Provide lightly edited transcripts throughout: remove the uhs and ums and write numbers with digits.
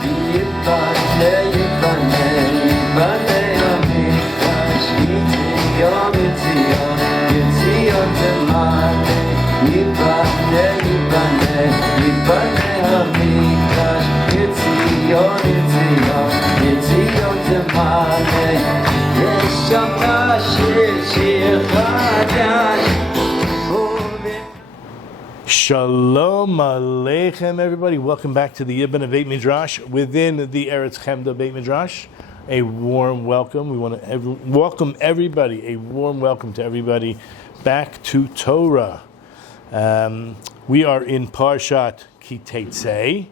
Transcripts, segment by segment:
Yiboneh, Yiboneh Hamikdash, Yitzion, Yitzion, Yitzion Temane. Yiboneh, Yiboneh, Yiboneh Hamikdash, Yitzion, Yitzion, Yitzion Temane. Neshama shir chadash. Shalom Aleichem, everybody. Welcome back to the Yiboneh Beit Midrash within the Eretz Chemda Beit Midrash. A warm welcome. We want to welcome everybody. A warm welcome to everybody back to Torah. We are in Parashat Teitzei.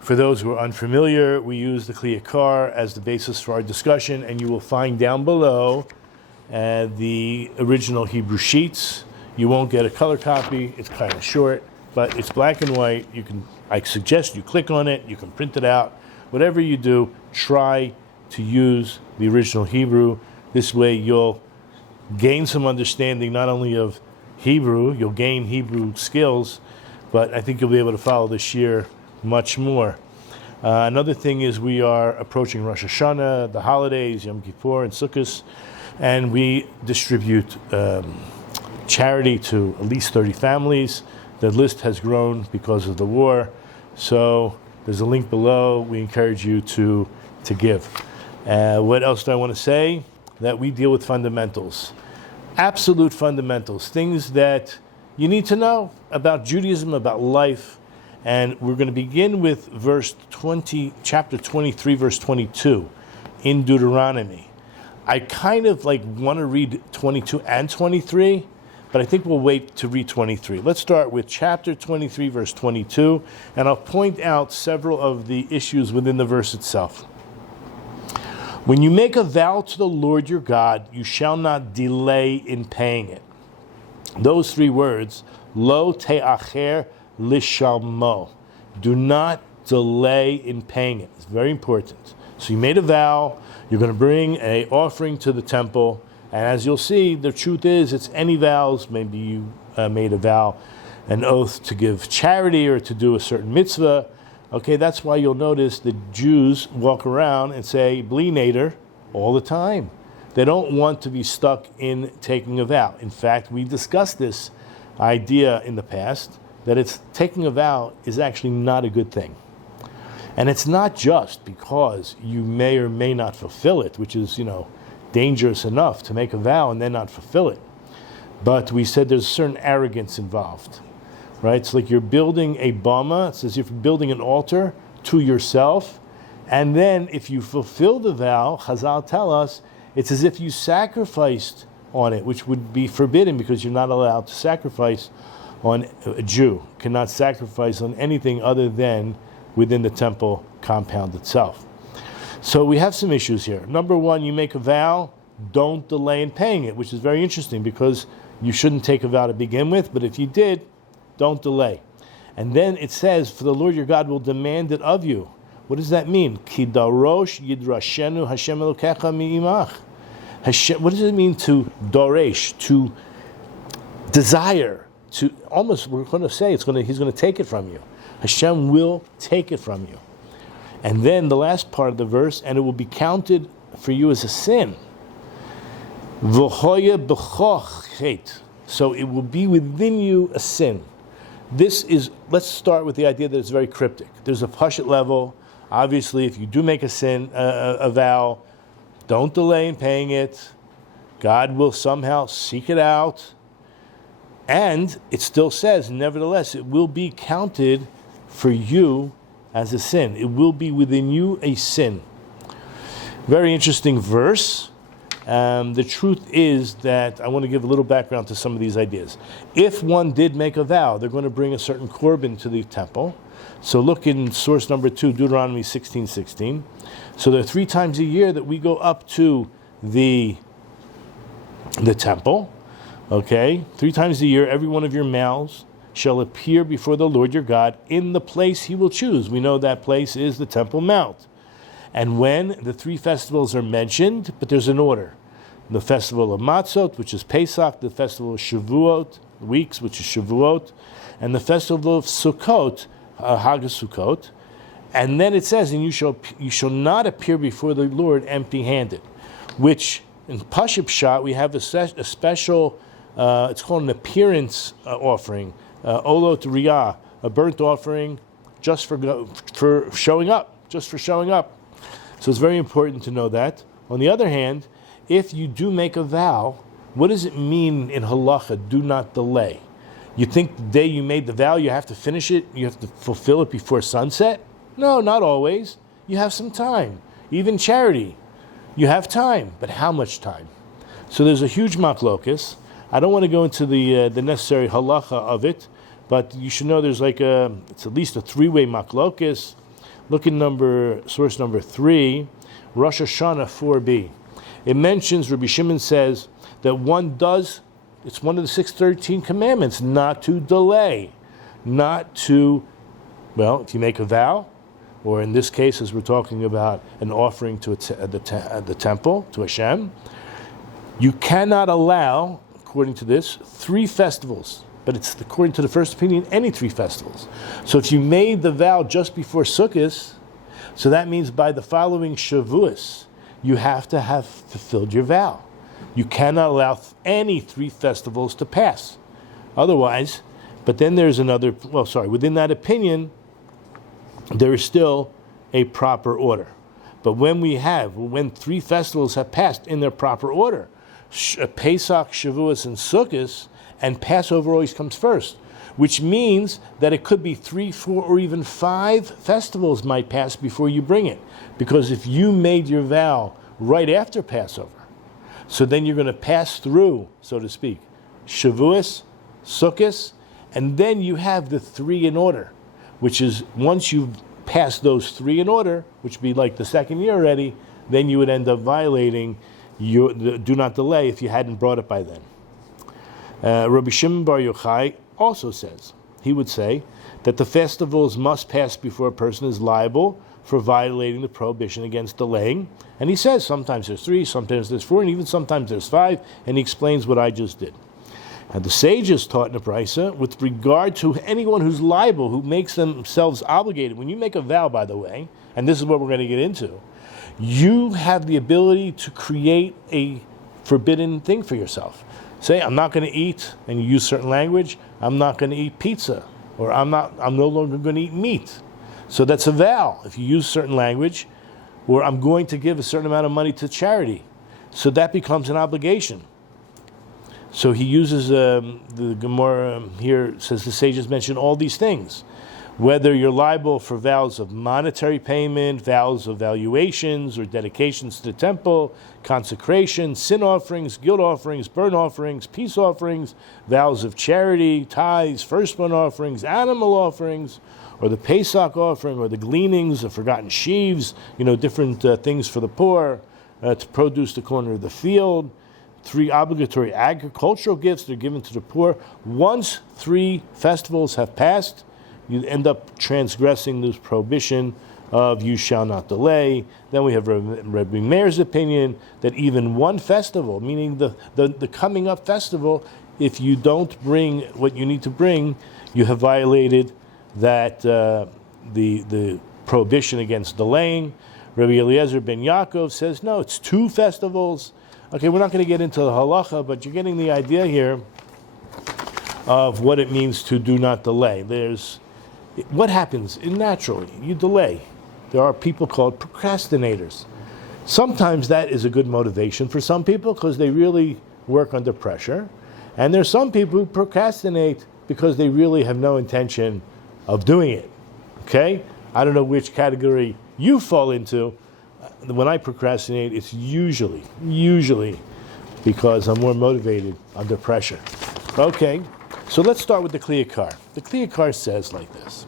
For those who are unfamiliar, we use the Yakar as the basis for our discussion, and you will find down below the original Hebrew sheets. You won't get a color copy. It's kind of short, but it's black and white. I suggest you click on it. You can print it out. Whatever you do, try to use the original Hebrew. This way you'll gain some understanding not only of Hebrew, you'll gain Hebrew skills, but I think you'll be able to follow this year much more. Another thing is we are approaching Rosh Hashanah, the holidays, Yom Kippur and Sukkot, and we distribute charity to at least 30 families. The list has grown because of the war, so there's a link below. We encourage you to give. What else do I want to say? That we deal with fundamentals, absolute fundamentals, things that you need to know about Judaism, about life. And we're going to begin with chapter 23, verse 22 in Deuteronomy. I kind of want to read 22 and 23, but I think we'll wait to read 23. Let's start with chapter 23, verse 22, and I'll point out several of the issues within the verse itself. When you make a vow to the Lord your God, you shall not delay in paying it. Those three words, lo te'acher lishalmo. Do not delay in paying it. It's very important. So you made a vow, you're going to bring an offering to the temple, and as you'll see, the truth is it's any vows. Maybe you made a vow, an oath to give charity or to do a certain mitzvah. Okay, that's why you'll notice the Jews walk around and say bli neder all the time. They don't want to be stuck in taking a vow. In fact, we discussed this idea in the past, that taking a vow is actually not a good thing. And it's not just because you may or may not fulfill it, which is, dangerous enough to make a vow and then not fulfill it. But we said there's a certain arrogance involved, right? It's like you're building a bama. It's as if you're building an altar to yourself. And then if you fulfill the vow, Chazal tell us, it's as if you sacrificed on it, which would be forbidden because you're not allowed to sacrifice on a Jew, cannot sacrifice on anything other than within the temple compound itself. So we have some issues here. Number one, you make a vow, don't delay in paying it, which is very interesting because you shouldn't take a vow to begin with, but if you did, don't delay. And then it says, for the Lord your God will demand it of you. What does that mean? Ki darosh yidrashenu Hashem Elokecha mi'imach. What does it mean to daresh, to desire? To almost, we're going to say he's going to take it from you. Hashem will take it from you. And then the last part of the verse, and it will be counted for you as a sin. V'hoya b'choch chet. So it will be within you a sin. Let's start with the idea that it's very cryptic. There's a pashut level. Obviously, if you do make a vow, don't delay in paying it. God will somehow seek it out. And it still says, nevertheless, it will be counted for you as a sin. It will be within you a sin. Very interesting verse. The truth is that I want to give a little background to some of these ideas. If one did make a vow, they're going to bring a certain korban to the temple. So look in source number 2, Deuteronomy 16:16. So there are 3 times a year that we go up to the temple. Okay, 3 times a year, every one of your males shall appear before the Lord your God in the place he will choose. We know that place is the Temple Mount. And when the 3 festivals are mentioned, but there's an order. The festival of Matzot, which is Pesach, the festival of Shavuot, weeks, which is Shavuot, and the festival of Sukkot, Hag Sukkot, And then it says, and you shall not appear before the Lord empty-handed, which in Pashup Shot we have a special, it's called an appearance offering, Olot Riyah, a burnt offering just for showing up, So it's very important to know that. On the other hand, if you do make a vow, what does it mean in halacha, do not delay? You think the day you made the vow, you have to finish it, you have to fulfill it before sunset? No, not always. You have some time. Even charity, you have time, but how much time? So there's a huge machlokus. I don't want to go into the necessary halacha of it, but you should know there's it's at least a three-way machlokus. Look at source number 3, Rosh Hashanah 4b. It mentions, Rabbi Shimon says, that it's one of the 613 commandments, not to delay, if you make a vow, or in this case, as we're talking about an offering to the temple, to Hashem, you cannot allow, according to this, 3 festivals. But it's, according to the first opinion, any 3 festivals. So if you made the vow just before Sukkot, so that means by the following Shavuos, you have to have fulfilled your vow. You cannot allow any 3 festivals to pass. Otherwise, but then there's within that opinion, there is still a proper order. But when 3 festivals have passed in their proper order, Pesach, Shavuos, and Sukkot, and Passover always comes first, which means that it could be 3, 4, or even 5 festivals might pass before you bring it. Because if you made your vow right after Passover, so then you're going to pass through, so to speak, Shavuos, Sukkot, and then you have the 3 in order, which is once you've passed those 3 in order, which would be like the second year already, then you would end up violating the do not delay if you hadn't brought it by then. Rabbi Shimon Bar Yochai also says, he would say, that the festivals must pass before a person is liable for violating the prohibition against delaying. And he says sometimes there's 3, sometimes there's 4, and even sometimes there's 5, and he explains what I just did. And the sages taught in the Brisa, with regard to anyone who's liable, who makes themselves obligated. When you make a vow, by the way, and this is what we're going to get into, you have the ability to create a forbidden thing for yourself. Say, I'm not going to eat, and you use certain language, I'm not going to eat pizza, or I'm no longer going to eat meat. So that's a vow. If you use certain language, or I'm going to give a certain amount of money to charity. So that becomes an obligation. So he uses, the Gemara here says the sages mention all these things. Whether you're liable for vows of monetary payment, vows of valuations or dedications to the temple, consecration, sin offerings, guilt offerings, burnt offerings, peace offerings, vows of charity, tithes, firstborn offerings, animal offerings, or the Pesach offering, or the gleanings, the forgotten sheaves, different things for the poor, to produce the corner of the field, 3 obligatory agricultural gifts that are given to the poor. Once 3 festivals have passed, you end up transgressing this prohibition of you shall not delay. Then we have Rabbi Meir's opinion that even one festival, meaning the coming up festival, if you don't bring what you need to bring, you have violated that the prohibition against delaying. Rabbi Eliezer ben Yaakov says, no, it's 2 festivals. Okay, we're not going to get into the halacha, but you're getting the idea here of what it means to do not delay. What happens naturally? You delay. There are people called procrastinators. Sometimes that is a good motivation for some people because they really work under pressure. And there's some people who procrastinate because they really have no intention of doing it. Okay? I don't know which category you fall into. When I procrastinate, it's usually because I'm more motivated under pressure. Okay, so let's start with the Yakar. The Yakar says like this: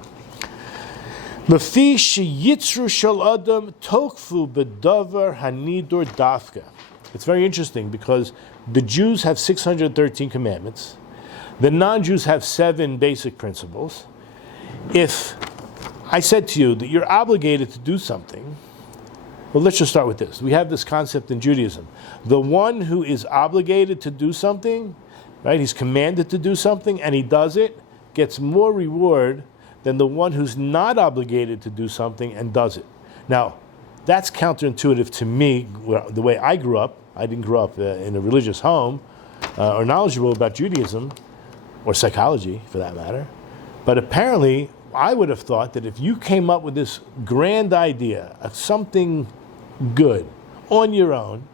Lefi sheyitzru shel adam tokfu bedavar hanidur dafka. It's very interesting because the Jews have 613 commandments. The non-Jews have 7 basic principles. If I said to you that you're obligated to do something, well, let's just start with this. We have this concept in Judaism. The one who is obligated to do something, right, he's commanded to do something, and he does it, gets more reward than the one who's not obligated to do something and does it. Now, that's counterintuitive to me. The way I grew up, I didn't grow up in a religious home or knowledgeable about Judaism or psychology, for that matter. But apparently, I would have thought that if you came up with this grand idea of something good on your own,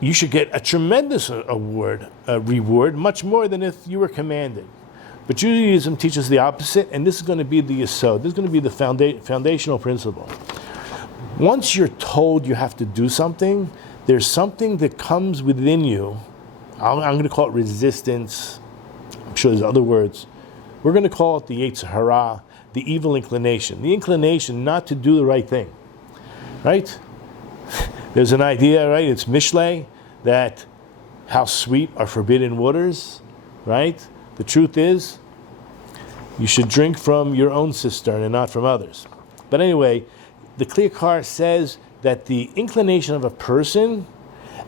you should get a tremendous reward, much more than if you were commanded. But Judaism teaches the opposite, and this is going to be the yesod. This is going to be the foundational principle. Once you're told you have to do something, there's something that comes within you. I'm going to call it resistance. I'm sure there's other words. We're going to call it the Yetzer Hara, the evil inclination. The inclination not to do the right thing. Right? There's an idea, right? It's Mishlei, that how sweet are forbidden waters, right? The truth is, you should drink from your own cistern and not from others. But anyway, the Yakar says that the inclination of a person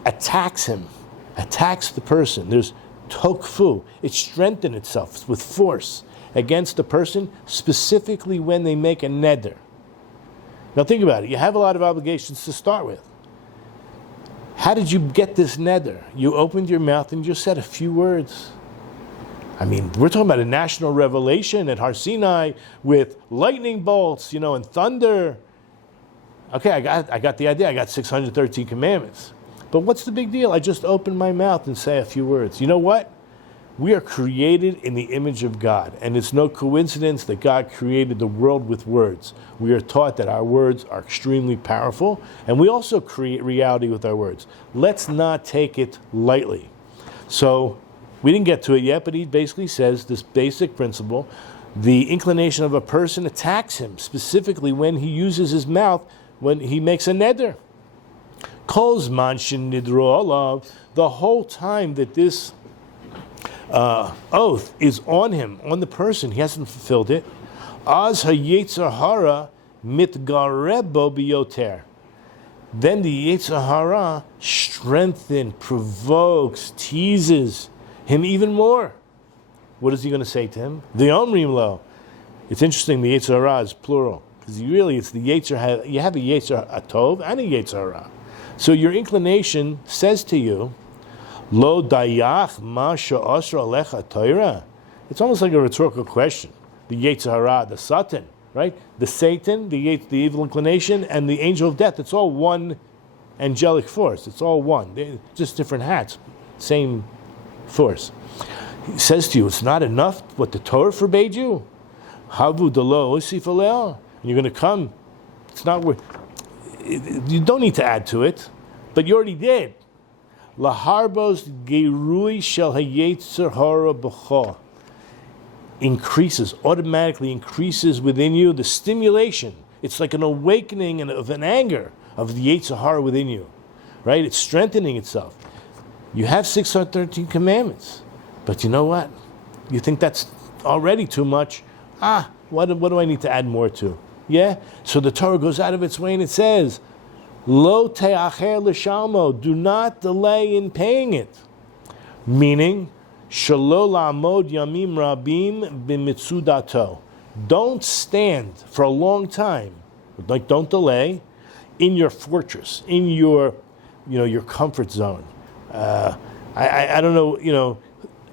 attacks him, attacks the person. There's tokfu. It strengthens itself with force against the person, specifically when they make a neder. Now think about it. You have a lot of obligations to start with. How did you get this neder? You opened your mouth and just said a few words. I mean, we're talking about a national revelation at Har Sinai with lightning bolts, and thunder. Okay, I got the idea. I got 613 commandments. But what's the big deal? I just open my mouth and say a few words. You know what? We are created in the image of God, and it's no coincidence that God created the world with words. We are taught that our words are extremely powerful, and we also create reality with our words. Let's not take it lightly. So, we didn't get to it yet, but he basically says this basic principle: the inclination of a person attacks him, specifically when he uses his mouth, when he makes a neder. Kol zman shenidro alav, the whole time that this oath is on him, on the person, he hasn't fulfilled it. Az hayetzer hara mitgarebo biyoter. Then the Yetzer Hara strengthens, provokes, teases him even more. What is he going to say to him? The Omrim Lo. It's interesting, the Yetzer Hara is plural, because it's the Yetzer. You have a Yetzer Tov and a Yetzer Hara. So your inclination says to you, Lo dayach ma she'asra alecha Torah. It's almost like a rhetorical question. The Yetzer Hara, the Satan, right? The Satan, the evil inclination, and the angel of death. It's all one angelic force. It's all one. They're just different hats, same force. He says to you, it's not enough what the Torah forbade you. Havu delo osif aleh. You're going to come. It's not worth. You don't need to add to it, but you already did. Laharbos gerui shel hayetzer hara b'cha. Automatically increases within you the stimulation. It's like an awakening of an anger of the Yetzer Hara within you, right? It's strengthening itself. You have 613 commandments, but you know what? You think that's already too much. What do I need to add more to? Yeah? So the Torah goes out of its way and it says, Lo te'acher l'shalmo, do not delay in paying it. Meaning, Shelo la'amod yamim rabim b'mitzudato. Don't stand for a long time, like don't delay, in your fortress, in your comfort zone. I don't know,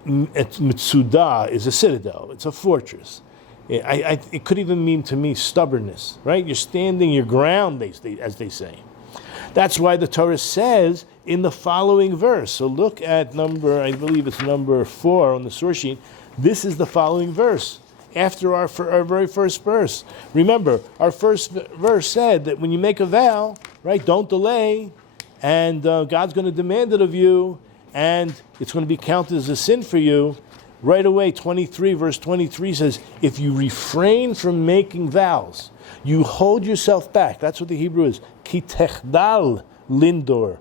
Mitzudah is a citadel, it's a fortress. It could even mean to me stubbornness, right? You're standing your ground, as they say. That's why the Torah says in the following verse. So look at I believe it's number 4 on the source sheet. This is the following verse, after our very first verse. Remember, our first verse said that when you make a vow, right, don't delay, and God's going to demand it of you, and it's going to be counted as a sin for you. Right away, verse 23 says, if you refrain from making vows, you hold yourself back. That's what the Hebrew is. Ki techdal lindor.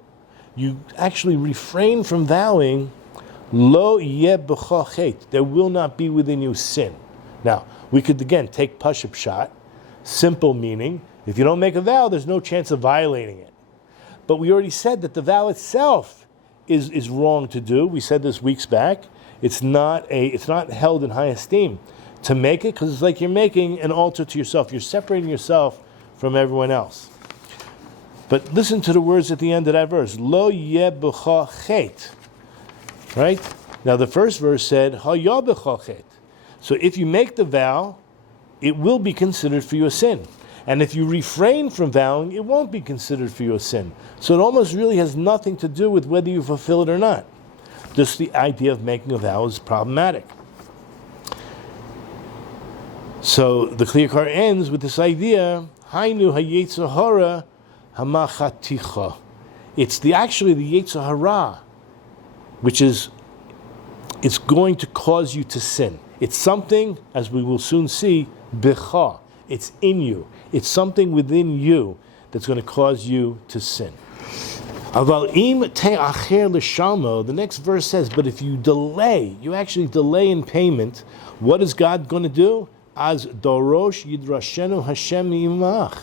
You actually refrain from vowing, lo yeh b'cha chet. There will not be within you sin. Now, we could again take Pashup shot, simple meaning, if you don't make a vow, there's no chance of violating it. But we already said that the vow itself is wrong to do. We said this weeks back. It's not held in high esteem. to make it, because it's like you're making an altar to yourself. You're separating yourself from everyone else. But listen to the words at the end of that verse. Lo yeh b'cha chet. Right? Now the first verse said, ha yeh b'cha chet. So if you make the vow, it will be considered for you a sin. And if you refrain from vowing, it won't be considered for you a sin. So it almost really has nothing to do with whether you fulfill it or not. Just the idea of making a vow is problematic. So the Yakar ends with this idea, Hainu hayetzer hara hamachaticha. It's actually the yetzer hara, which is, it's going to cause you to sin. It's something, as we will soon see, bicha. It's in you. It's something within you that's going to cause you to sin. Aval im te'acher l'shalmo, the next verse says, but if you delay, you actually delay in payment, what is God going to do? Az dorosh yidrashenu Hashem imach.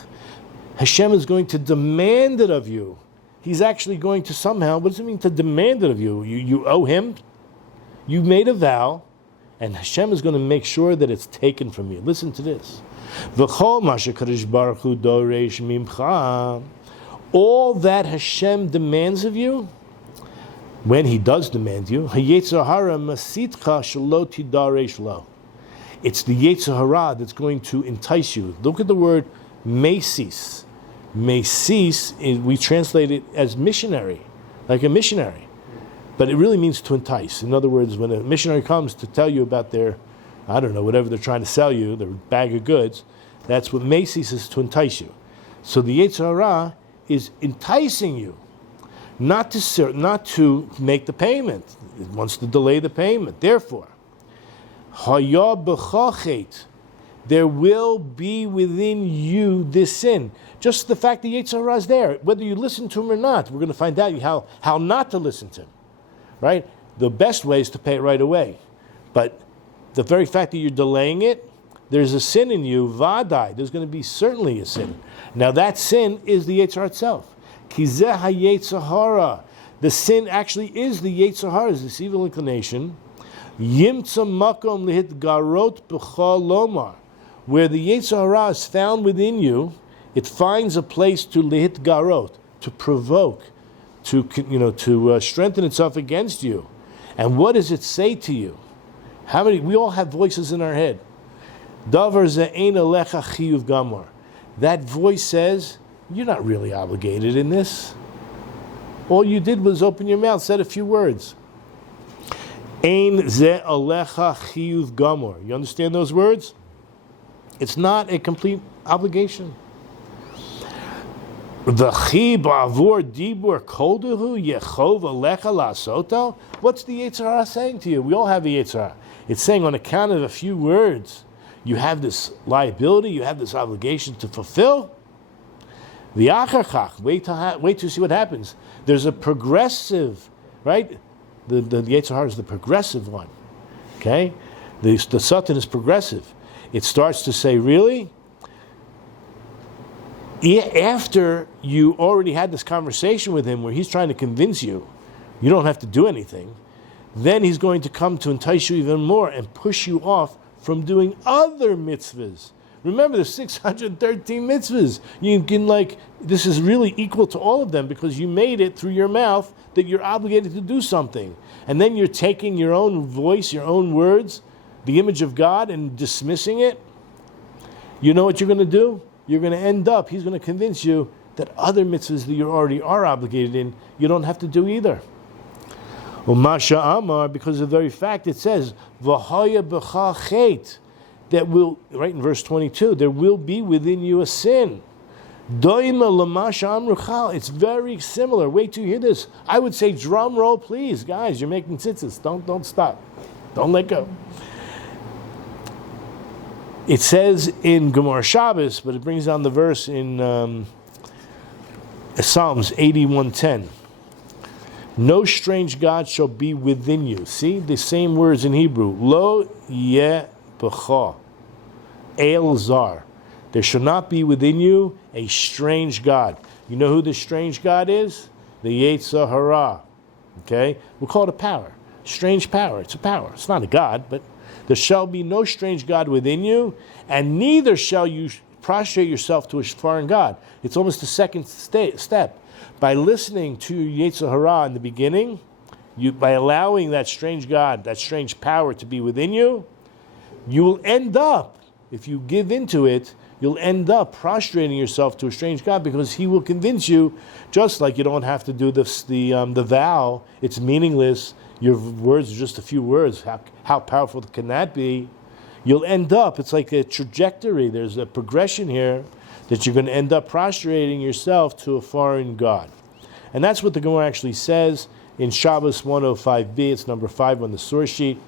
Hashem is going to demand it of you. He's actually going to somehow, what does it mean to demand it of you? You owe him. You made a vow, and Hashem is going to make sure that it's taken from you. Listen to this. V'chol ma shekadosh baruch hu doresh mimcha. All that Hashem demands of you, when He does demand you, hayetzer hara masitcha shelo tidaresh lo. It's the yetzer hara that's going to entice you. Look at the word mesis. Mesis, we translate it as missionary, like a missionary. But it really means to entice. In other words, when a missionary comes to tell you about their, I don't know, whatever they're trying to sell you, their bag of goods, that's what mesis is, to entice you. So the yetzer hara is enticing you, not to make the payment. It wants to delay the payment. Therefore, haya b'chachet, there will be within you this sin. Just the fact that yetzer hara is there, whether you listen to him or not, we're going to find out how not to listen to him. Right? The best way is to pay it right away. But the very fact that you're delaying it, there's a sin in you, vadai. There's going to be certainly a sin. Now that sin is the yetzer hara itself. Kizeh hayetzer hara. The sin actually is the yetzer hara, is this evil inclination. Yimtza makom lihit garot b'chol lomar. Where the yetzer hara is found within you, it finds a place to lihit garot, to provoke, to strengthen itself against you. And what does it say to you? We all have voices in our head. Davar ze'ein alecha chiyuv gamor. That voice says, you're not really obligated in this. All you did was open your mouth, said a few words. Ein ze alecha chiyuv gamor. You understand those words? It's not a complete obligation. What's the yetzer hara saying to you? We all have a yetzer hara. It's saying on account of a few words, you have this liability, you have this obligation to fulfill. Wait to see what happens. There's a progressive, right? The yetzer hara is the progressive one. Okay? The Satan is progressive. It starts to say, really? After you already had this conversation with him where he's trying to convince you, you don't have to do anything, then he's going to come to entice you even more and push you off from doing other mitzvahs. Remember, there's 613 mitzvahs. You can this is really equal to all of them because you made it through your mouth that you're obligated to do something. And then you're taking your own voice, your own words, the image of God, and dismissing it. You know what you're going to do? You're going to end up, he's going to convince you that other mitzvahs that you already are obligated in, you don't have to do either. Umasha Amar, because of the very fact it says, V'haya b'cha chet, that will, right in verse 22, there will be within you a sin. Doima l'masha amruchal, it's very similar. Wait till you hear this. I would say drum roll, please. Guys, you're making tzitzis. Don't stop. Don't let go. It says in Gemara Shabbos, but it brings down the verse in Psalms 81:10. No strange God shall be within you. See, the same words in Hebrew. Lo yeh b'cha el zar. There shall not be within you a strange God. You know who the strange God is? The yetzer hara. Okay? We'll call it a power. Strange power. It's a power. It's not a God, but There shall be no strange god within you, and neither shall you prostrate yourself to a foreign god. It's almost the second step. By listening to Yetzer Hara in the beginning, by allowing that strange god, that strange power to be within you, you will end up, if you give into it, you'll end up prostrating yourself to a strange god, because he will convince you, just like you don't have to do the vow, it's meaningless, your words are just a few words, how powerful can that be? You'll end up, it's like a trajectory, there's a progression here, that you're going to end up prostrating yourself to a foreign god. And that's what the Gemara actually says in Shabbos 105b, it's number 5 on the source sheet.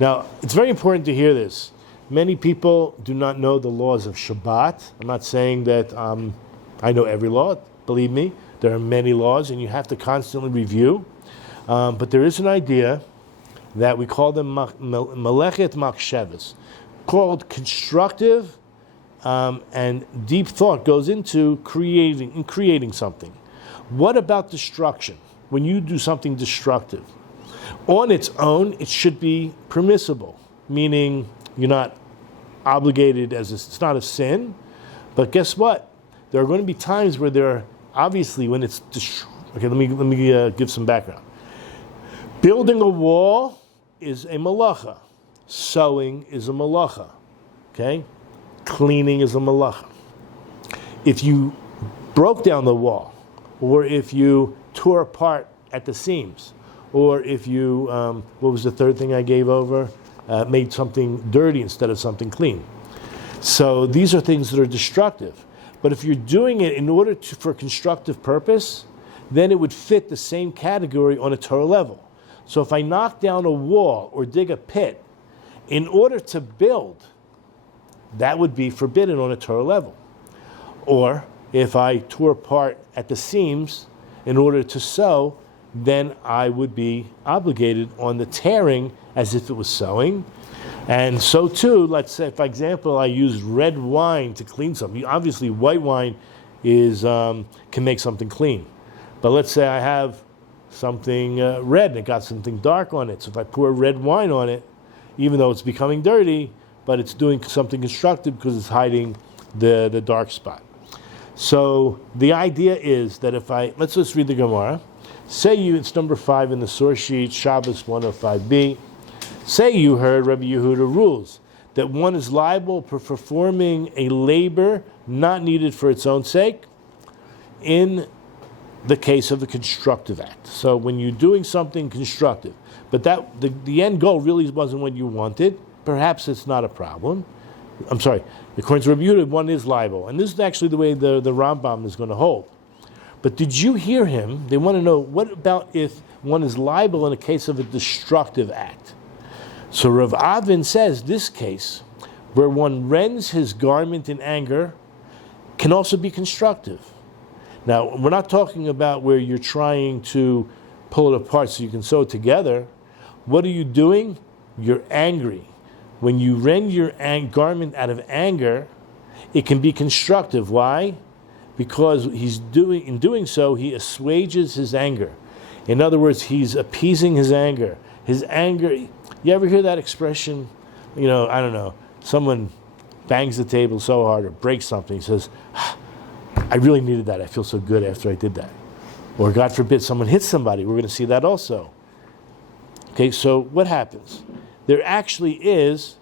Now, it's very important to hear this. Many people do not know the laws of Shabbat. I'm not saying that I know every law. Believe me, there are many laws, and you have to constantly review. But there is an idea that we call them Melechet Machshavas, called constructive, and deep thought goes into creating something. What about destruction? When you do something destructive, on its own, it should be permissible, meaning you're not obligated it's not a sin. But guess what? There are going to be times where there are, obviously, when it's okay. Let me give some background. Building a wall is a malacha. Sewing is a malacha. Okay, cleaning is a malacha. If you broke down the wall, or if you tore apart at the seams, or if you, what was the third thing I gave over? Made something dirty instead of something clean. So these are things that are destructive. But if you're doing it in order for a constructive purpose, then it would fit the same category on a Torah level. So if I knock down a wall or dig a pit in order to build, that would be forbidden on a Torah level. Or if I tore apart at the seams in order to sew, then I would be obligated on the tearing as if it was sewing. And so too, let's say, for example, I used red wine to clean something. Obviously, white wine can make something clean. But let's say I have something red and it got something dark on it. So if I pour red wine on it, even though it's becoming dirty, but it's doing something constructive because it's hiding the dark spot. So the idea is that let's just read the Gemara. It's number 5 in the source sheet, Shabbos 105b. Say you heard Rabbi Yehuda rules that one is liable for performing a labor not needed for its own sake in the case of a constructive act. So when you're doing something constructive, but that the end goal really wasn't what you wanted, perhaps it's not a problem. I'm sorry, according to Rabbi Yehuda, one is liable. And this is actually the way the Rambam is going to hold. But did you hear him? They want to know, what about if one is liable in a case of a destructive act? So Rav Avin says this case, where one rends his garment in anger, can also be constructive. Now, we're not talking about where you're trying to pull it apart so you can sew it together. What are you doing? You're angry. When you rend your garment out of anger, it can be constructive. Why? Because in doing so, he assuages his anger. In other words, he's appeasing his anger. His anger, you ever hear that expression? I don't know, someone bangs the table so hard or breaks something, he says, I really needed that. I feel so good after I did that. Or God forbid, someone hits somebody. We're going to see that also. Okay, so what happens? There actually is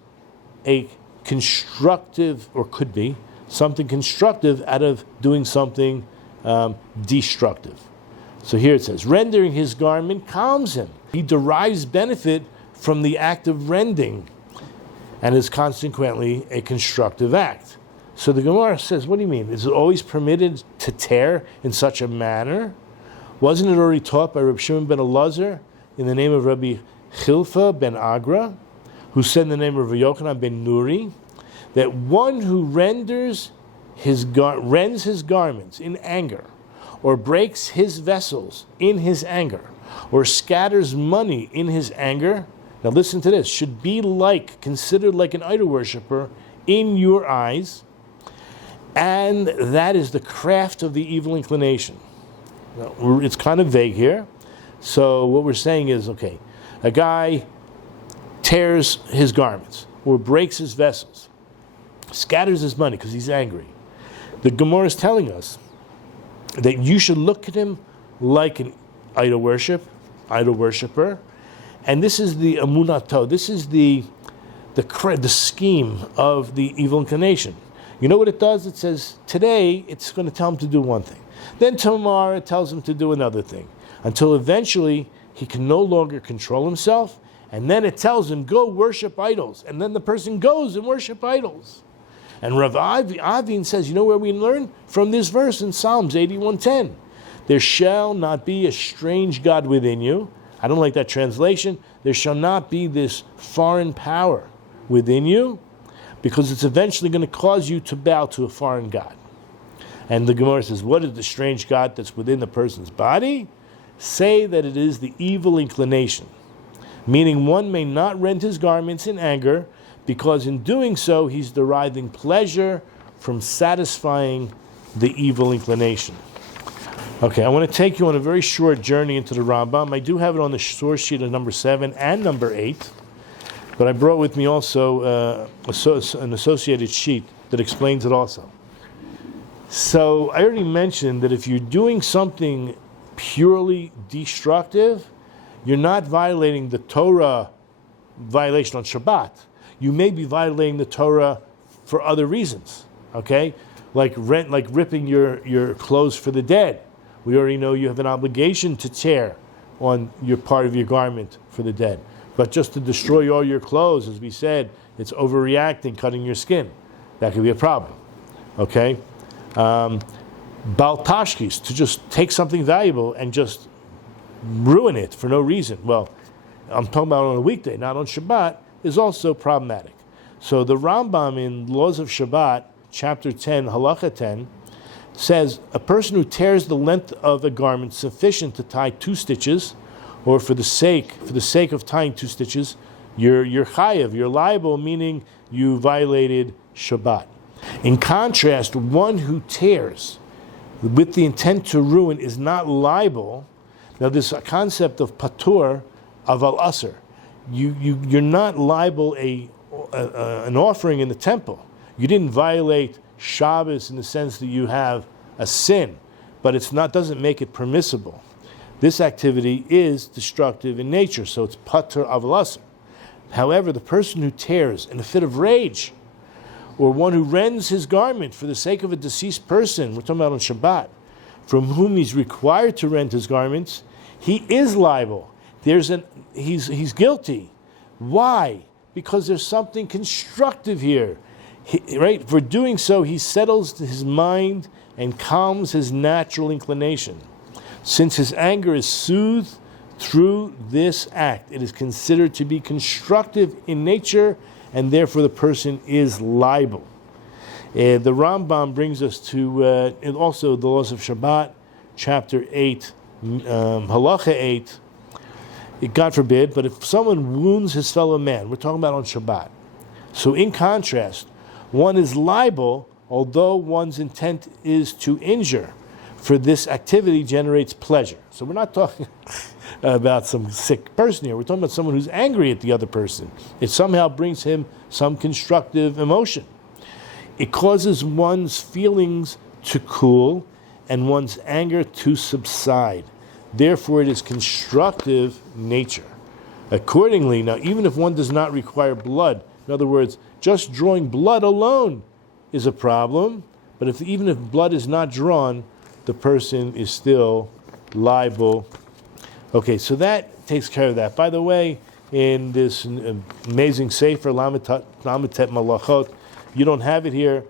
a constructive, or could be, something constructive out of doing something destructive. So here it says, rendering his garment calms him. He derives benefit from the act of rending and is consequently a constructive act. So the Gemara says, what do you mean? Is it always permitted to tear in such a manner? Wasn't it already taught by Rabbi Shimon ben Elazar in the name of Rabbi Chilfa ben Agra, who said in the name of Rabbi Yochanan ben Nuri, that one who rends his garments in anger, or breaks his vessels in his anger, or scatters money in his anger, now listen to this, should be considered like an idol worshiper in your eyes, and that is the craft of the evil inclination. Now, it's kind of vague here. So what we're saying is, okay, a guy tears his garments or breaks his vessels, scatters his money because he's angry, the Gemara is telling us that you should look at him like an idol worshiper, and this is the amunato. This is the scheme of the evil inclination. You know what it does? It says today it's going to tell him to do one thing, then tomorrow it tells him to do another thing, until eventually he can no longer control himself, and then it tells him go worship idols, and then the person goes and worship idols. And Rabbi Avin says, you know where we learn? From this verse in Psalms 81:10. There shall not be a strange God within you. I don't like that translation. There shall not be this foreign power within you, because it's eventually going to cause you to bow to a foreign God. And the Gemara says, what is the strange God that's within the person's body? Say that it is the evil inclination, meaning one may not rend his garments in anger, because in doing so, he's deriving pleasure from satisfying the evil inclination. Okay, I want to take you on a very short journey into the Rambam. I do have it on the source sheet of number 7 and number 8, but I brought with me also an associated sheet that explains it also. So I already mentioned that if you're doing something purely destructive, you're not violating the Torah violation on Shabbat. You may be violating the Torah for other reasons, okay? Like ripping your clothes for the dead. We already know you have an obligation to tear on your part of your garment for the dead. But just to destroy all your clothes, as we said, it's overreacting, cutting your skin. That could be a problem, okay? Bal tashkis, to just take something valuable and just ruin it for no reason. Well, I'm talking about on a weekday, not on Shabbat, is also problematic. So the Rambam in Laws of Shabbat, chapter 10, halacha 10, says a person who tears the length of a garment sufficient to tie 2 stitches, or for the sake of tying 2 stitches, you're chayav, you're liable, meaning you violated Shabbat. In contrast, one who tears with the intent to ruin is not liable. Now, this concept of patur aval aser, you're not liable an offering in the temple. You didn't violate Shabbos in the sense that you have a sin, but doesn't make it permissible. This activity is destructive in nature, so it's patur aval aser. However, the person who tears in a fit of rage, or one who rends his garment for the sake of a deceased person, we're talking about on Shabbat, from whom he's required to rend his garments, he is liable. He's guilty. Why? Because there's something constructive here. Right? For doing so, he settles his mind and calms his natural inclination. Since his anger is soothed through this act, it is considered to be constructive in nature, and therefore the person is liable. The Rambam brings us to also the Laws of Shabbat, chapter 8, halacha 8. God forbid, but if someone wounds his fellow man, we're talking about on Shabbat. So in contrast, one is liable, although one's intent is to injure, for this activity generates pleasure. So we're not talking about some sick person here. We're talking about someone who's angry at the other person. It somehow brings him some constructive emotion. It causes one's feelings to cool and one's anger to subside. Therefore, it is constructive nature. Accordingly, now, even if one does not require blood, in other words, just drawing blood alone is a problem, but even if blood is not drawn, the person is still liable. Okay, so that takes care of that. By the way, in this amazing Sefer, Lamitet Malachot, you don't have it here,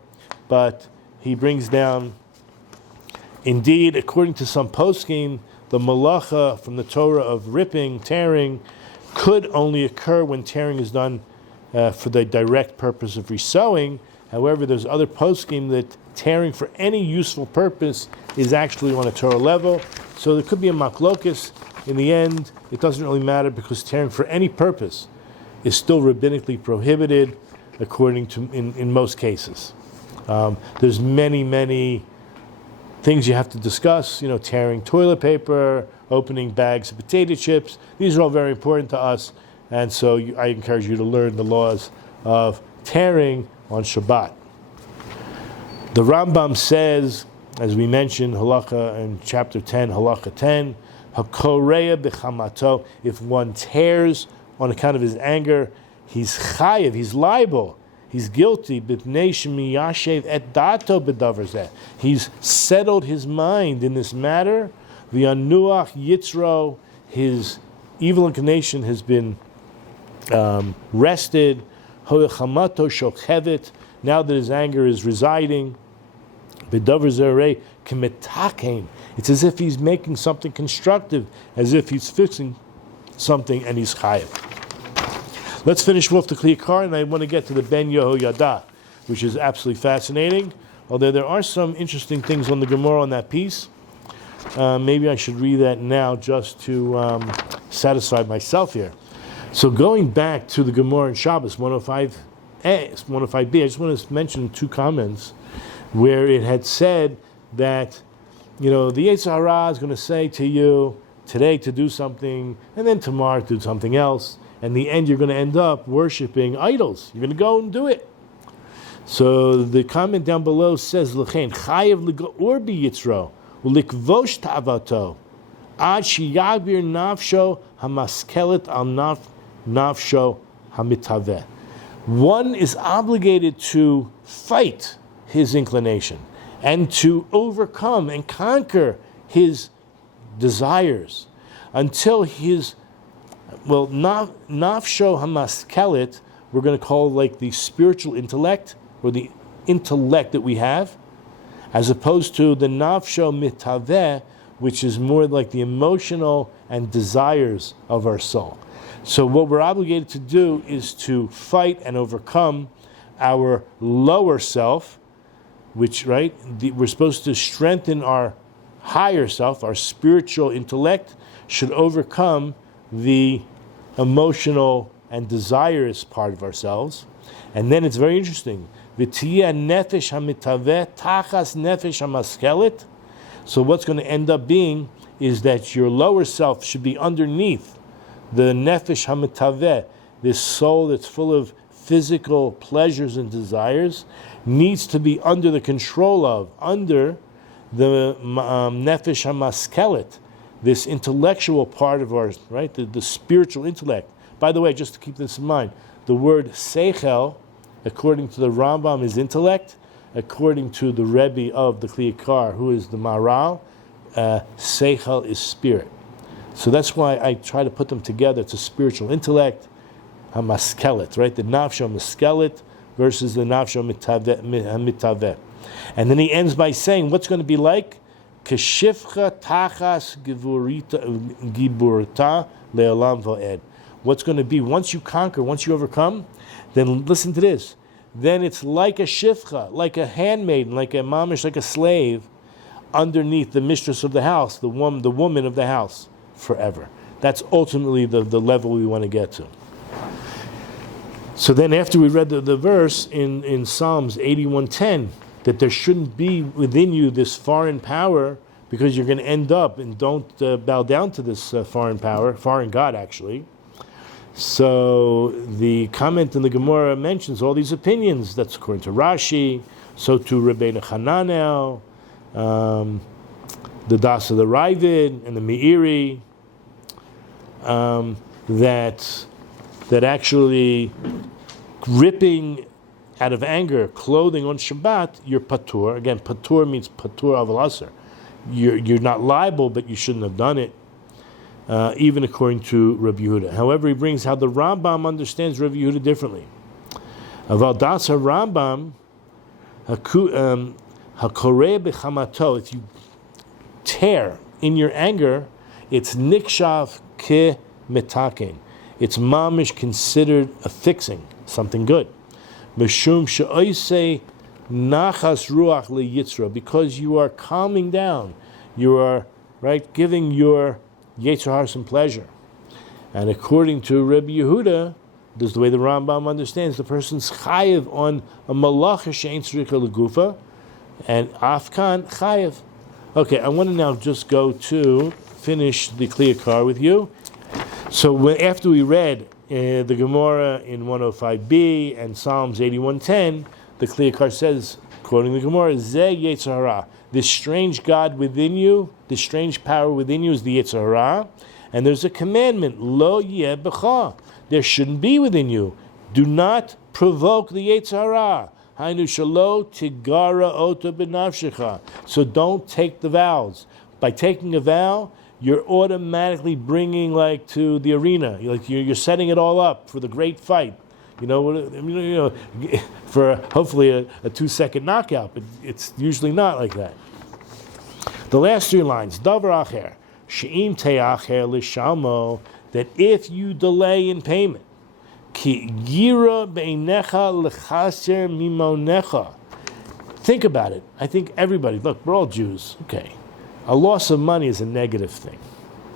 but he brings down, indeed, according to some poskim, the malacha from the Torah of ripping, tearing, could only occur when tearing is done for the direct purpose of resewing. However, there's other poskim that tearing for any useful purpose is actually on a Torah level. So there could be a machlokus. In the end, it doesn't really matter, because tearing for any purpose is still rabbinically prohibited, according to in most cases. There's many things you have to discuss, tearing toilet paper, opening bags of potato chips. These are all very important to us, And so I encourage you to learn the laws of tearing on Shabbat. The Rambam says, as we mentioned, Halakha in chapter 10, Halakha 10, Hakoreya b'chamato, if one tears on account of his anger, he's chayiv, he's liable, he's guilty. B'pnei shemiyashev et dato b'davar zeh. He's settled his mind in this matter. V'yanuach yitzro, his evil inclination has been rested. Ho'echamato shochevet, now that his anger is residing. B'davar zeh k'metakein, it's as if he's making something constructive, as if he's fixing something, and he's chayiv. Let's finish off the Yakar, and I want to get to the Ben Yehoyada, which is absolutely fascinating. Although there are some interesting things on the Gemara on that piece. Maybe I should read that now just to satisfy myself here. So going back to the Gemara in Shabbos 105b, I just want to mention two comments where it had said that, the Yetzer Hara is going to say to you today to do something, and then tomorrow to do something else. And in the end, you're going to end up worshiping idols. You're going to go and do it. So the comment down below says, "L'chein chayev l'ga'or b'yitzro u'likvosh ta'avato ad sheyagvir nafsho hamaskelet al nafsho hamitaveh." One is obligated to fight his inclination and to overcome and conquer his desires until his nafsho hamaskelet, we're going to call like the spiritual intellect, or the intellect that we have, as opposed to the nafsho mitaveh, which is more like the emotional and desires of our soul. So what we're obligated to do is to fight and overcome our lower self, which, we're supposed to strengthen our higher self, our spiritual intellect should overcome the emotional and desirous part of ourselves. And then it's very interesting. V'tiyah nefesh hamitaveh tachas nefesh hamaskelet. So what's going to end up being is that your lower self should be underneath the nefesh hamitaveh, this soul that's full of physical pleasures and desires, needs to be under the control of, under the nefesh hamaskelet, this intellectual part of ours, the spiritual intellect. By the way, just to keep this in mind, the word seichel, according to the Rambam, is intellect. According to the Rabbi of the Yakar, who is the Maharal, seichel is spirit. So that's why I try to put them together. It's a spiritual intellect, hamaskelet, the nafsho hamaskelet versus the nafsho mitaveh. And then he ends by saying, what's going to be like? Keshifcha tachas giburta le'olam va'ed. What's going to be, once you conquer, once you overcome, then listen to this. Then it's like a shifcha, like a handmaiden, like a mamish, like a slave, underneath the mistress of the house, the woman of the house, forever. That's ultimately the level we want to get to. So then after we read the verse in Psalms 81:10, that there shouldn't be within you this foreign power, because you're going to end up, and don't bow down to this foreign power, foreign God actually. So the comment in the Gemara mentions all these opinions. That's according to Rashi, so to Rabbi Hananel, the Das of the Ravid, and the Meiri, that actually ripping out of anger clothing on Shabbat, you're patur. Again, patur means patur aval aser. You're not liable, but you shouldn't have done it. Even according to Rabbi Yehuda. However, he brings how the Rambam understands Rabbi Yehuda differently. Aval das Rambam hakoreh b'chamato. If you tear in your anger, it's nikshav ke metaken. It's mamish considered a fixing, something good. Meshum she'oisei nachas ruach leyitzra, because you are calming down, you are giving your Yetzer Hara some pleasure. And according to Rabbi Yehuda, this is the way the Rambam understands, the person's chayiv on a malacha she'ein tzrika legufa, and afkan chayiv. Okay, I want to now just go to finish the Yakar with you. So after we read the Gemara in 105b and Psalms 81:10, the Yakar says, quoting the Gemara, Zeh Yetzer Hara. This strange God within you, this strange power within you is the Yetzer Hara. And there's a commandment, Lo Yeh B'cha. There shouldn't be within you. Do not provoke the Yetzer Hara. Hainu Shalo Tigara Oto B'nafshecha. So don't take the vows. By taking a vow, you're automatically bringing to the arena. You're setting it all up for the great fight. For hopefully a 2-second knockout, but it's usually not like that. The last 3 lines, Davar Acher, She'im Te'acher L'Shalmo, that if you delay in payment, Ki Gira Beinecha L'Chaser Mimonecha. Think about it. I think everybody, look, we're all Jews. Okay. A loss of money is a negative thing.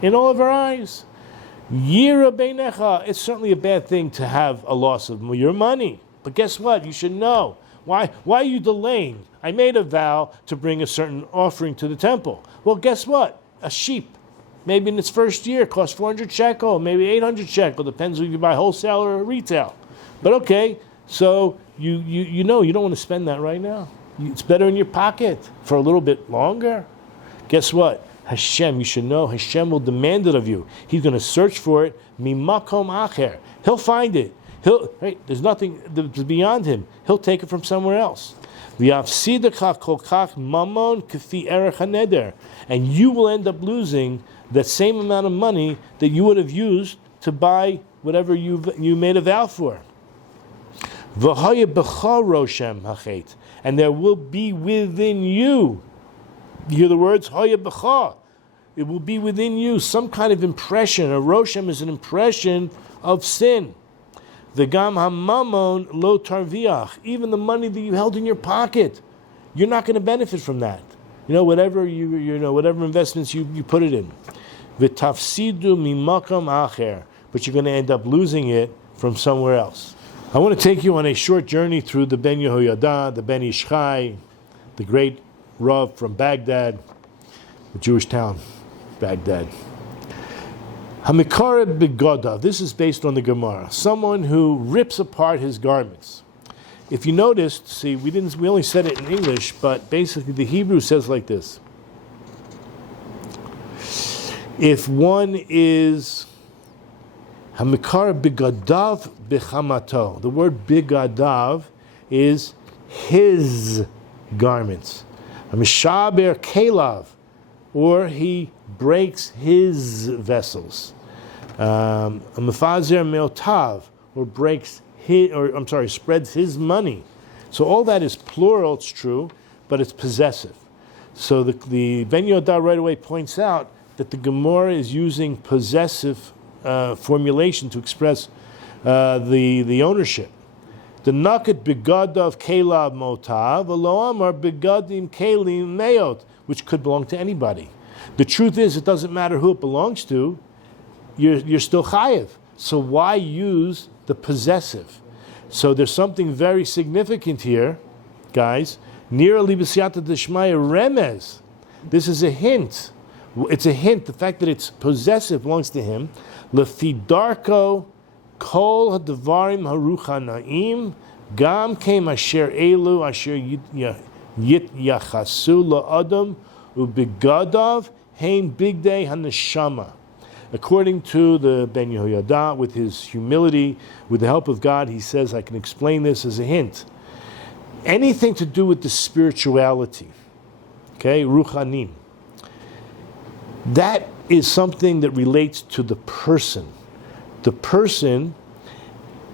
In all of our eyes. Yira beinecha, it's certainly a bad thing to have a loss of your money. But guess what? You should know. Why are you delaying? I made a vow to bring a certain offering to the temple. Well, guess what? A sheep, maybe in its first year, costs 400 shekel, maybe 800 shekel, depends if you buy wholesale or retail. But okay, so you know you don't want to spend that right now. It's better in your pocket for a little bit longer. Guess what? Hashem, you should know, Hashem will demand it of you. He's going to search for it. Mimakom acher. He'll find it. There's nothing that's beyond him. He'll take it from somewhere else. And you will end up losing that same amount of money that you would have used to buy whatever you made a vow for. And there will be within you. You hear the words, Hoya B'cha. It will be within you some kind of impression. A Roshem is an impression of sin. The Gam HaMamon Lo Tarviach. Even the money that you held in your pocket, you're not going to benefit from that. Whatever whatever investments you put it in. V'tafsidu mimakam acher. But you're going to end up losing it from somewhere else. I want to take you on a short journey through the Ben Yehoyada, the Ben Ishchai, the great Rav from Baghdad, a Jewish town, Baghdad. Hamikara Begodav. This is based on the Gemara. Someone who rips apart his garments. If you noticed, see, we only said it in English, but basically the Hebrew says like this. If one is Hamikara Begodav Bechamato. The word Begodav is his garments. A mishaber kelav, or he breaks his vessels. A mefazer meotav, or spreads his money. So all that is plural, it's true, but it's possessive. So the Ben Yodah right away points out that the Gemara is using possessive formulation to express the ownership. The nakat begadav kelav motav, aloamar begadim kelim meot, which could belong to anybody. The truth is, it doesn't matter who it belongs to. You're still chayev. So why use the possessive? So there's something very significant here, guys. Nira libasiyata deshmaya remez. This is a hint. It's a hint. The fact that it's possessive belongs to him. Lefidarko. Kol hadvarim haruchanaim gam kem asher elu asher yit yachasu la'adam ubigadav hein bigdei haneshama. According to the Ben Yehoyada, with his humility, with the help of God, he says, I can explain this as a hint. Anything to do with the spirituality, okay, ruchanim, that is something that relates to the person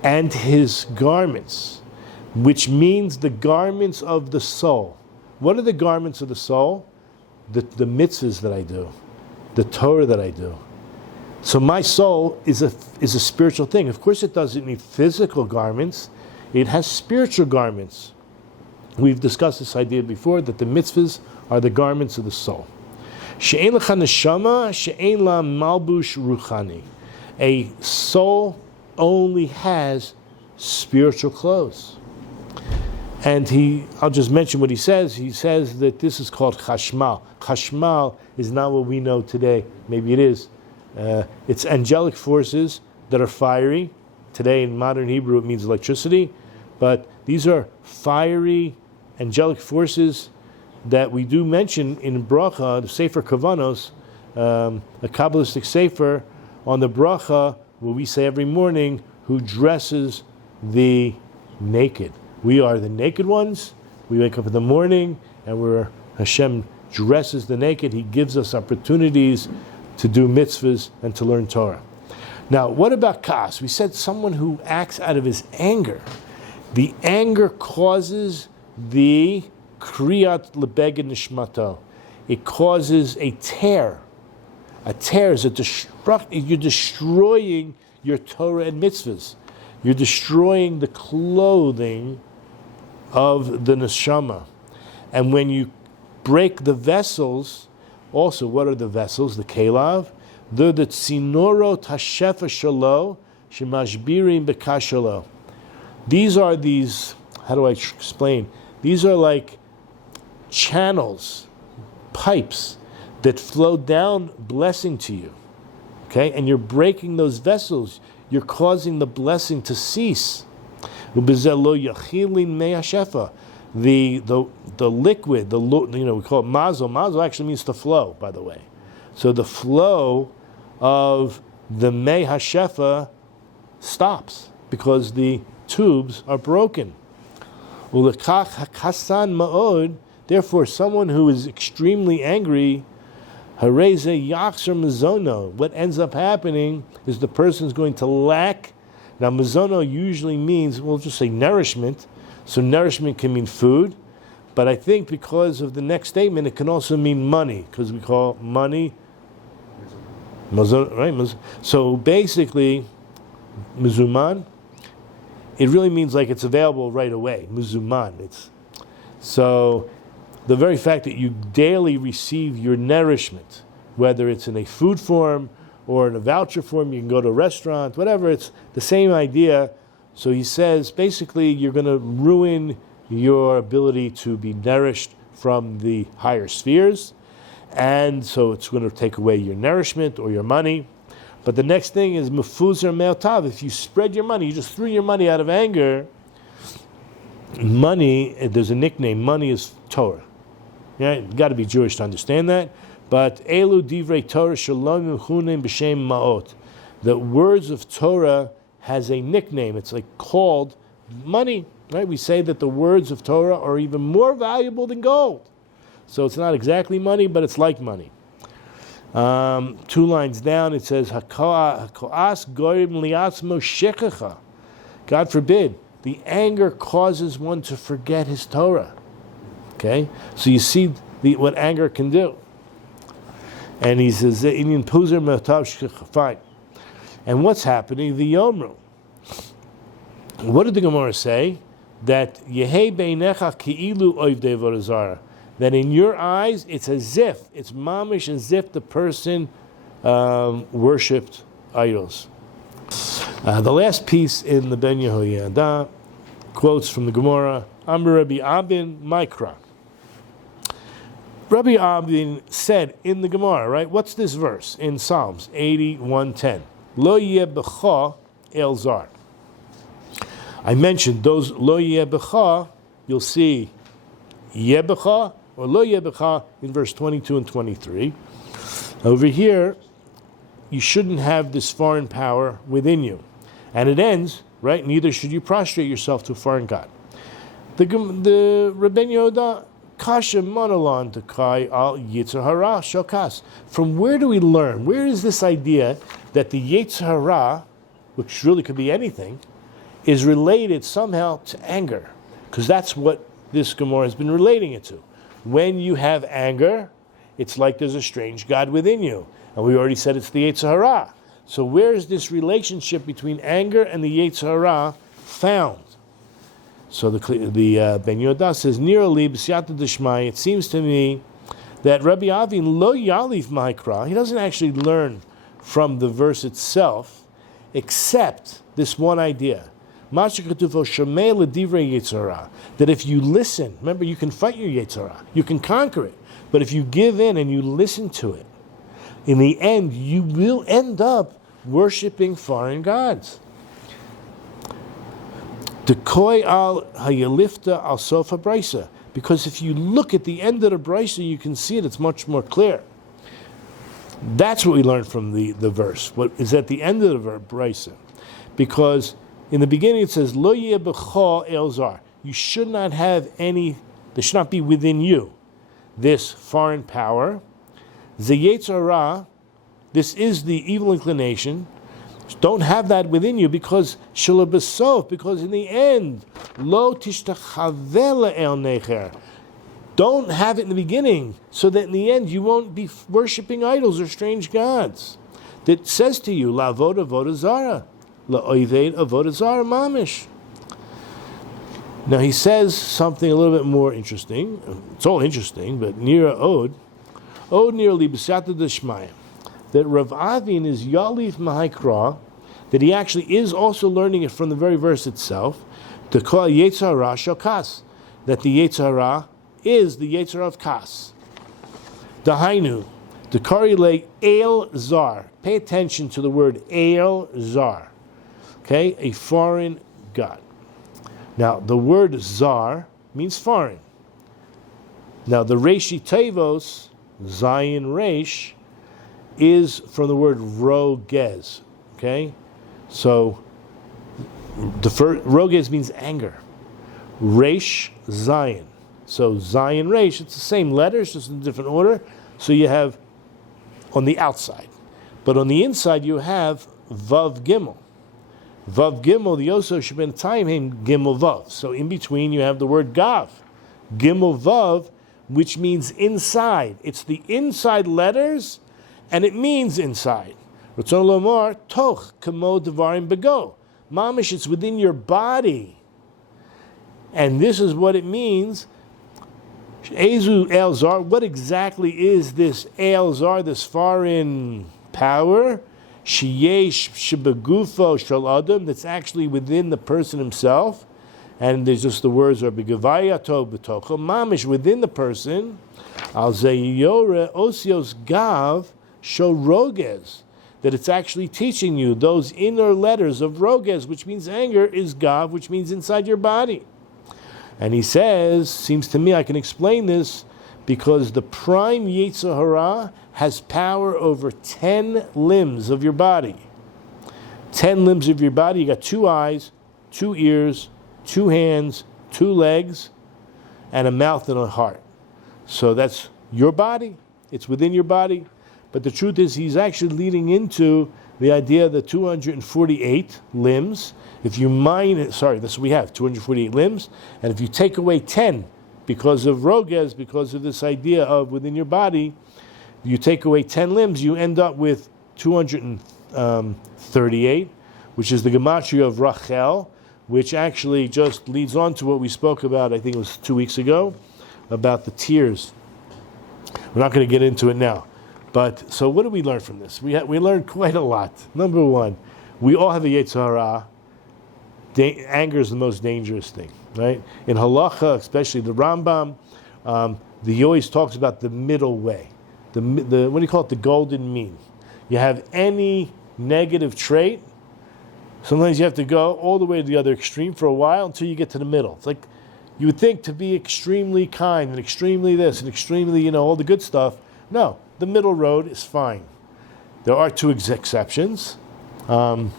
and his garments, which means the garments of the soul. What are the garments of the soul? The mitzvahs that I do, the Torah that I do. So my soul is a spiritual thing. Of course, it doesn't need physical garments. It has spiritual garments. We've discussed this idea before, that the mitzvahs are the garments of the soul. She'ein lecha neshama, she'ein la malbush ruchani. A soul only has spiritual clothes. And I'll just mention what he says. He says that this is called chashmal. Chashmal is not what we know today. Maybe it is. It's angelic forces that are fiery, Today in modern Hebrew it means electricity, but these are fiery angelic forces that we do mention in bracha, the Sefer Kavanos, a Kabbalistic Sefer, on the bracha, where we say every morning, who dresses the naked. We are the naked ones. We wake up in the morning, and Hashem dresses the naked. He gives us opportunities to do mitzvahs and to learn Torah. Now, what about kas? We said someone who acts out of his anger. The anger causes the kriyat lebeged nishmato. It causes a tear. A tear is you're destroying your Torah and mitzvahs. You're destroying the clothing of the neshama. And when you break the vessels, also, what are the vessels? The kelav. They're the tzinoro tashefa shalo shemashbirim bekashalo. These are how do I explain? These are like channels, pipes that flow down blessing to you. Okay? And you're breaking those vessels. You're causing the blessing to cease. The liquid, we call it mazel. Mazel actually means to flow, by the way. So the flow of the mei hashefa stops because the tubes are broken. Therefore, someone who is extremely angry, what ends up happening is the person's going to lack. Now, mazono usually means, we'll just say nourishment. So nourishment can mean food. But I think because of the next statement, it can also mean money, because we call money mazono, right? So basically, mizuman, it really means like it's available right away. Mizuman. So the very fact that you daily receive your nourishment, whether it's in a food form or in a voucher form, you can go to a restaurant, whatever, it's the same idea. So he says, basically, you're going to ruin your ability to be nourished from the higher spheres, and so it's going to take away your nourishment or your money. But the next thing is mefuzer me'otav. If you spread your money, you just threw your money out of anger. Money, there's a nickname, money is Torah. Yeah, you've got to be Jewish to understand that. But elu divrei Torah shalom mechunim b'shem ma'ot. The words of Torah has a nickname. It's like called money. Right? We say that the words of Torah are even more valuable than gold. So it's not exactly money, but it's like money. 2 lines down, it says, "Hakoas goyim liatzmo shekecha." God forbid, the anger causes one to forget his Torah. Okay, so you see what anger can do. And he says, "Inyan puzer me'otav shekecha." Fine. And what's happening? The Yomru. What did the Gemara say? That Yehei beinecha ki'ilu oivdei avodah zarah. That in your eyes, it's as if, it's mamish as if the person worshipped idols. The last piece in the Ben Yehoyada quotes from the Gemara, Amr Rabbi Abin Mikra. Rabbi Abin said in the Gemara, right? What's this verse in Psalms 81:10? Lo yeh b'cha el zar. I mentioned those lo yeh b'cha, you'll see yeh b'cha or lo yeh b'cha in verse 22 and 23. Over here, you shouldn't have this foreign power within you. And it ends, right? Neither should you prostrate yourself to a foreign god. The Rabbeinu Yehuda kasha monolon to kai al yetzer hara shokas. From where do we learn? Where is this idea that the yetzer hara, which really could be anything, is related somehow to anger? Because that's what this Gemara has been relating it to. When you have anger, it's like there's a strange God within you. And we already said it's the yetzer hara. So where is this relationship between anger and the yetzer hara found? So the Ben Yehuda says, "Nirali b'siyata d'shmai." It seems to me that Rabbi Avin lo yalif ma'ikra. He doesn't actually learn from the verse itself, except this one idea: that if you listen, remember, you can fight your yetzer hara, you can conquer it, but if you give in and you listen to it, in the end, you will end up worshiping foreign gods. Dekoi al hayalifta al sofa brisa. Because if you look at the end of the brisa, you can see it. It's much more clear. That's what we learned from the verse. What is at the end of the brisa? Because in the beginning it says, Lo yeh b'cha el zar. You should not have any, there should not be within you this foreign power. Ze yetzer hara, this is the evil inclination. Don't have that within you because shelo b'sof, because in the end, lo tishtachaveh el necher. Don't have it in the beginning, so that in the end you won't be worshiping idols or strange gods. That says to you, la'avod avodah zara, la'oived avodah zara mamish. Now he says something a little bit more interesting. It's all interesting, but nira od nearly b'sata d'shmaya, that Rav Avin is yalif mahaikra, that he actually is also learning it from the very verse itself, to call yetzer hara shel kas, that the yetzer hara is the yetzer of kas. Dahainu, the karile el zar. Pay attention to the word el zar. Okay, a foreign god. Now, the word zar means foreign. Now, the Reishi Tevos, Zayin Reish, is from the word rogez. Okay, so the first rogez means anger. Reish Zayin. So Zayin Reish, it's the same letters, just in a different order. So you have on the outside, but on the inside you have Vav Gimel. Vav Gimel, the Yoso Sheben Taimim Gimel Vav. So in between you have the word Gav, Gimel Vav, which means inside. It's the inside letters, and it means inside. Ratzon Lomar Toch Kamo Devarim Bego. Mamish, it's within your body, and this is what it means. Ezu El Zar. What exactly is this El Zar, this foreign power? Sheyesh shebegufo shel adam, that's actually within the person himself, and there's just the words are begavayato b'tocho mamish within the person. Al zeyore osios gav show rogez, that it's actually teaching you those inner letters of rogez, which means anger, is gav, which means inside your body. And he says, seems to me I can explain this because the prime yetzer hara has power over 10 limbs of your body. 10 limbs of your body. You got 2 eyes, 2 ears, 2 hands, 2 legs, and a mouth and a heart. So that's your body. It's within your body. But the truth is, he's actually leading into the idea that 248 limbs, if you that's what we have, 248 limbs, and if you take away 10 because of rogez, because of this idea of within your body, you take away 10 limbs, you end up with 238, which is the gematria of Rachel, which actually just leads on to what we spoke about, I think it was 2 weeks ago, about the tears. We're not going to get into it now. But, so what did we learn from this? We learned quite a lot. Number one, we all have a yetzer hara. Anger is the most dangerous thing, right? In halacha, especially the Rambam, he always talks about the middle way. The what do you call it? The golden mean. You have any negative trait, sometimes you have to go all the way to the other extreme for a while until you get to the middle. It's like you would think to be extremely kind and extremely this and extremely, all the good stuff. No, the middle road is fine. There are 2 exceptions, and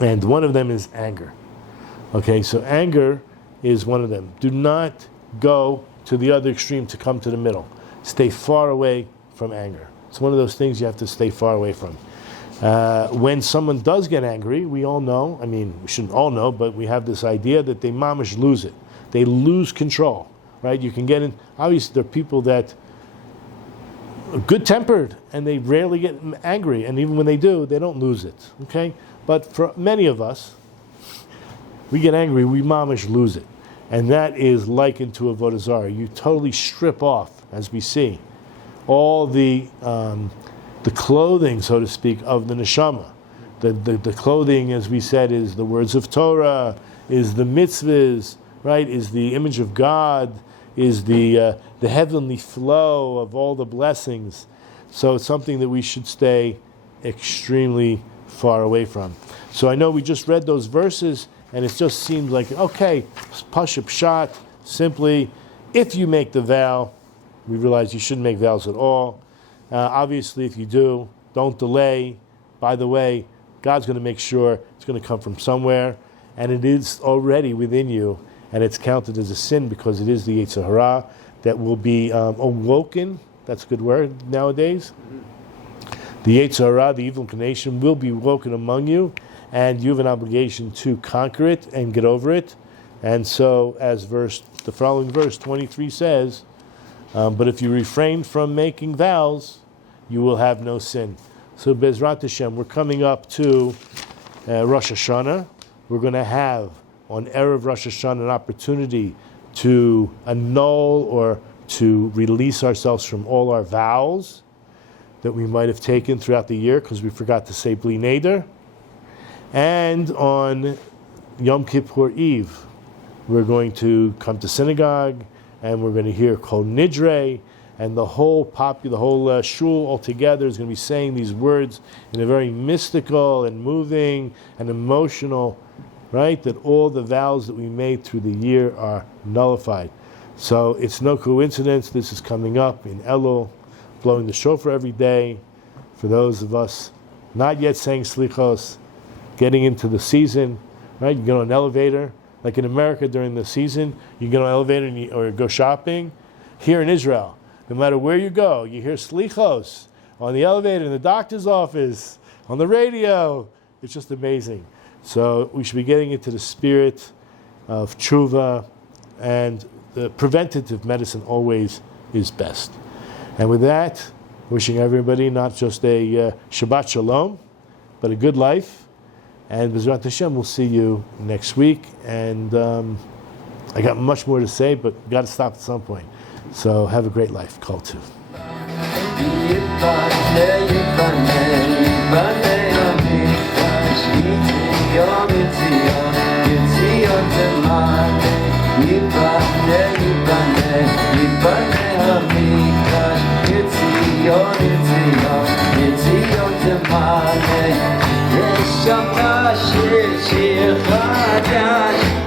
one of them is anger. Okay, so anger is one of them. Do not go to the other extreme to come to the middle. Stay far away from anger. It's one of those things you have to stay far away from. When someone does get angry, we all know, we shouldn't all know, but we have this idea that they mamish lose it. They lose control, right? You can get in, obviously there are people that are good-tempered and they rarely get angry, and even when they do, they don't lose it, okay? But for many of us, we get angry, we mamish lose it. And that is likened to avodah zarah. You totally strip off, as we see, all the clothing, so to speak, of the neshama. The clothing, as we said, is the words of Torah, is the mitzvahs, right? Is the image of God, is the heavenly flow of all the blessings. So it's something that we should stay extremely far away from. So I know we just read those verses and it just seems like, okay, Pashup shot, simply, if you make the vow, we realize you shouldn't make vows at all. Obviously, if you do, don't delay. By the way, God's going to make sure it's going to come from somewhere, and it is already within you, and it's counted as a sin because it is the Yetzer Hara that will be awoken. That's a good word nowadays. The Yetzer Hara, the evil inclination, will be woken among you, and you have an obligation to conquer it and get over it. And so, as the following verse 23 says, but if you refrain from making vows, you will have no sin. So, Bezrat Hashem, we're coming up to Rosh Hashanah. We're going to have on Erev Rosh Hashanah an opportunity to annul or to release ourselves from all our vows that we might have taken throughout the year because we forgot to say Bli Neder. And on Yom Kippur Eve, we're going to come to synagogue and we're going to hear Kol Nidre, and the whole shul altogether is going to be saying these words in a very mystical and moving and emotional, right? That all the vows that we made through the year are nullified. So it's no coincidence this is coming up in Elul, blowing the shofar every day. For those of us not yet saying slichos, getting into the season, right? You get on an elevator, like in America during the season, you get on an elevator or go shopping. Here in Israel, no matter where you go, you hear slichos on the elevator, in the doctor's office, on the radio. It's just amazing. So we should be getting into the spirit of tshuva, and the preventative medicine always is best. And with that, wishing everybody not just a Shabbat Shalom, but a good life. And B'ezrat Hashem, we'll see you next week. And I got much more to say, but got to stop at some point. So have a great life. Kol Tuv. יש שם שיר חדש